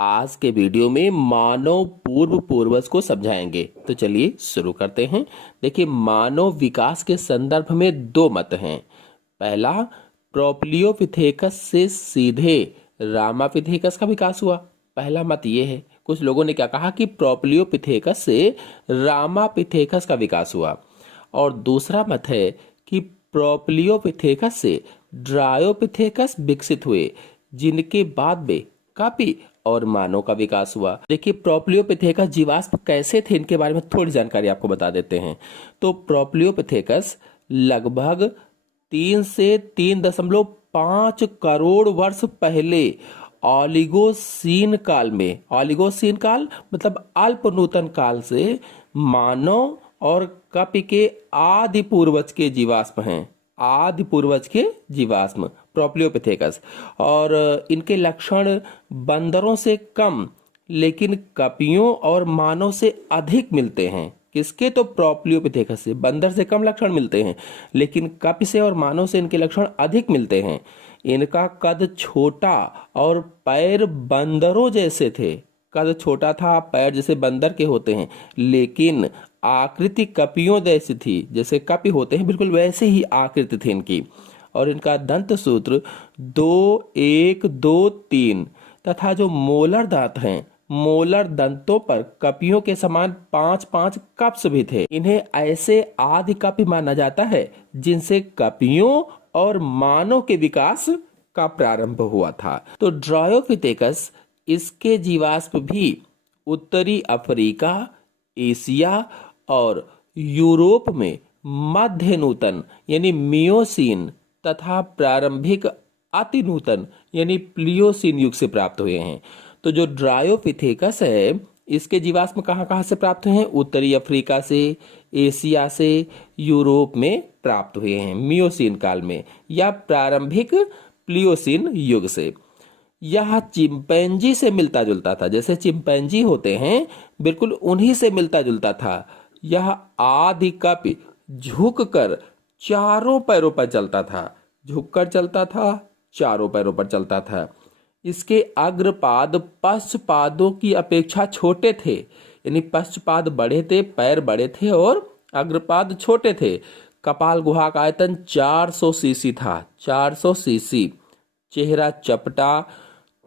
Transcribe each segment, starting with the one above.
आज के वीडियो में मानव पूर्व पूर्वज को समझाएंगे। तो चलिए शुरू करते हैं। देखिए, मानव विकास के संदर्भ में दो मत हैं। पहला, प्रोप्लियोपिथेकस से सीधे रामापिथेकस का विकास हुआ। पहला मत ये है। कुछ लोगों ने क्या कहा कि प्रोप्लियोपिथेकस से रामापिथेकस का विकास हुआ। और दूसरा मत है कि प्रोप्लियोपिथेकस से ड्रायोपिथेकस विकसित हुए, जिनके बाद में काफी और मानव का विकास हुआ। देखिए, प्रोप्लियोपिथेकस जीवाश्म कैसे थे, इनके बारे में थोड़ी जानकारी आपको बता देते हैं। तो प्रोप्लियोपिथेकस लगभग 3 से 3.5 करोड़ वर्ष पहले ओलिगोसीन काल में, ओलिगोसीन काल मतलब अल्प नूतन काल से मानव और कपि के आदि पूर्वज के जीवाश्म हैं। आदि पूर्वज के जीवाश्म प्रोप्लियोपिथेकस, और इनके लक्षण बंदरों से कम लेकिन कपियों और मानव से अधिक मिलते हैं। किसके? तो प्रोप्लियोपिथेकस से बंदर से कम लक्षण मिलते हैं, लेकिन कपि से और मानव से इनके लक्षण अधिक मिलते हैं। इनका कद छोटा और पैर बंदरों जैसे थे। कद छोटा था, पैर जैसे बंदर के होते हैं, लेकिन आकृति कपियों जैसी थी। जैसे कपि होते हैं बिल्कुल वैसे ही आकृति थी इनकी। और इनका दंत सूत्र 2, 1, 2, 3 तथा जो मोलर दांत हैं, मोलर दंतों पर कपियों के समान 5-5 कप्स भी थे। इन्हें ऐसे आदि कपि माना जाता है जिनसे कपियों और मानव के विकास का प्रारंभ हुआ था। तो ड्रायोपिथेकस, इसके जीवाश्म भी उत्तरी अफ्रीका, एशिया और यूरोप में मध्य नूतन यानी मियोसीन तथा प्रारंभिक अति नूतन यानी प्लियोसीन युग से प्राप्त हुए हैं। तो जो ड्रायोपिथेकस है, इसके जीवाश्म कहाँ कहाँ से प्राप्त हुए हैं? उत्तरी अफ्रीका से, एशिया से, यूरोप में प्राप्त हुए हैं मियोसीन काल में या प्रारंभिक प्लियोसीन युग से। यह चिंपैंजी से मिलता जुलता था। जैसे चिंपैंजी होते हैं, बिल्कुल उन्हीं से मिलता जुलता था। यह आदि कपि झुककर चारों पैरों पर चलता था। झुककर चलता था, चारों पैरों पर चलता था। इसके अग्रपाद पश्चपादों की अपेक्षा छोटे थे, यानी पश्चपाद बड़े थे, पैर बड़े थे और अग्रपाद छोटे थे। कपाल गुहा का आयतन 400 सीसी था। 400 सीसी। चेहरा चपटा,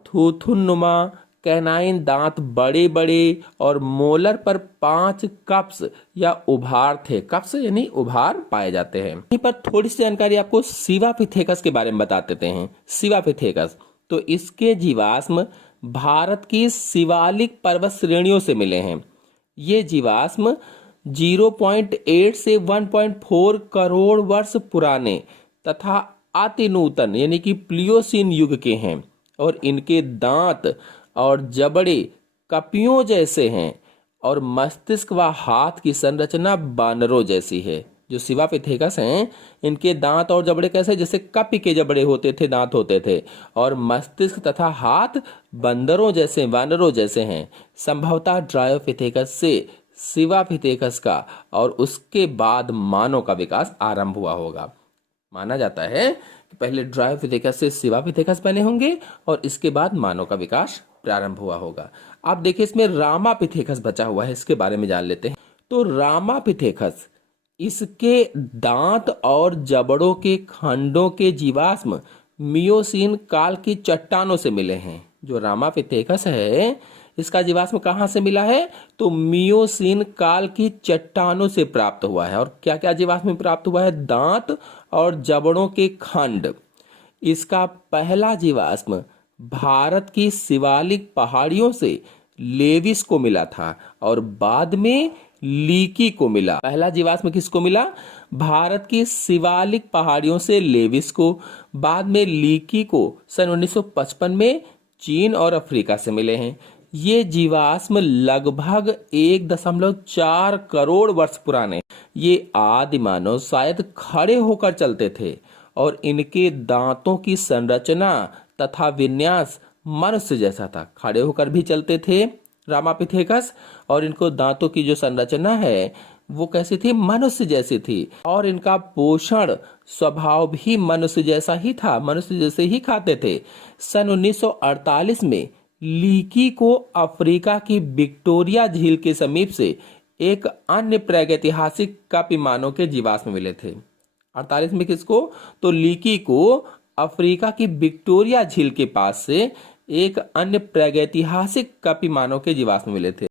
थूथुनुमा, कैनाइन दांत बड़े बड़े और मोलर पर 5 कप्स या उभार थे। कप्स यानी उभार पाए जाते हैं। यहीं पर थोड़ी सी जानकारी आपको सिवापिथेकस के बारे में बता देते हैं। सिवापिथेकस, तो इसके जीवाश्म भारत की शिवालिक पर्वत श्रेणियों से मिले हैं। ये जीवाश्म 0.8 से 1.4 करोड़ वर्ष पुराने तथा अति नूतन यानी कि प्लियोसीन युग के हैं। और इनके दांत और जबड़े कपियों जैसे हैं और मस्तिष्क व हाथ की संरचना बानरों जैसी है। जो सिवापिथेकस हैं, इनके दांत और जबड़े कैसे? जैसे कपि के जबड़े होते थे, दांत होते थे, और मस्तिष्क तथा हाथ बंदरों जैसे, वानरों जैसे हैं। संभवतः ड्रायोपिथेकस से सिवापिथेकस का और उसके बाद मानव का विकास आरंभ हुआ होगा। माना जाता है कि पहले ड्रायोपिथेकस से सिवापिथेकस बने होंगे और इसके बाद मानव का विकास प्रारंभ हुआ होगा। आप देखिए, इसमें रामापिथेकस बचा हुआ है, इसके बारे में जान लेते हैं। तो रामापिथेकस, इसके दांत और जबड़ों के खंडों के जीवाश्म मियोसीन काल की चट्टानों से मिले हैं। जो रामापिथेकस है, इसका जीवाश्म कहाँ से मिला है? तो मियोसीन काल की चट्टानों से प्राप्त हुआ है। और क्या क्या जीवाश्म प्राप्त हुआ है? दांत और जबड़ों के खंड। इसका पहला जीवाश्म भारत की शिवालिक पहाड़ियों से लेविस को मिला था और बाद में लीकी को मिला। पहला जीवाश्म किसको मिला? भारत की शिवालिक पहाड़ियों से लेविस को, बाद में लीकी को सन 1955 में चीन और अफ्रीका से मिले हैं। ये जीवाश्म लगभग 1.4 करोड़ वर्ष पुराने। ये आदि मानव शायद खड़े होकर चलते थे और इनके दांतों की संरचना तथा विन्यास मनुष्य जैसा था। खड़े होकर भी चलते थे रामापिथेकस, और इनको दांतों की जो संरचना है वो कैसी थी? मनुष्य जैसी थी। और इनका पोषण स्वभाव भी मनुष्य जैसा ही था, मनुष्य जैसे ही खाते थे। सन 1948 में लीकी को अफ्रीका की विक्टोरिया झील के समीप से एक अन्य प्रागैतिहासिक कपिमानव के जीवाश्म मिले थे। 48 में किसको? तो लीकी को अफ्रीका की विक्टोरिया झील के पास से एक अन्य प्रागैतिहासिक कपिमानव के जीवाश्म मिले थे।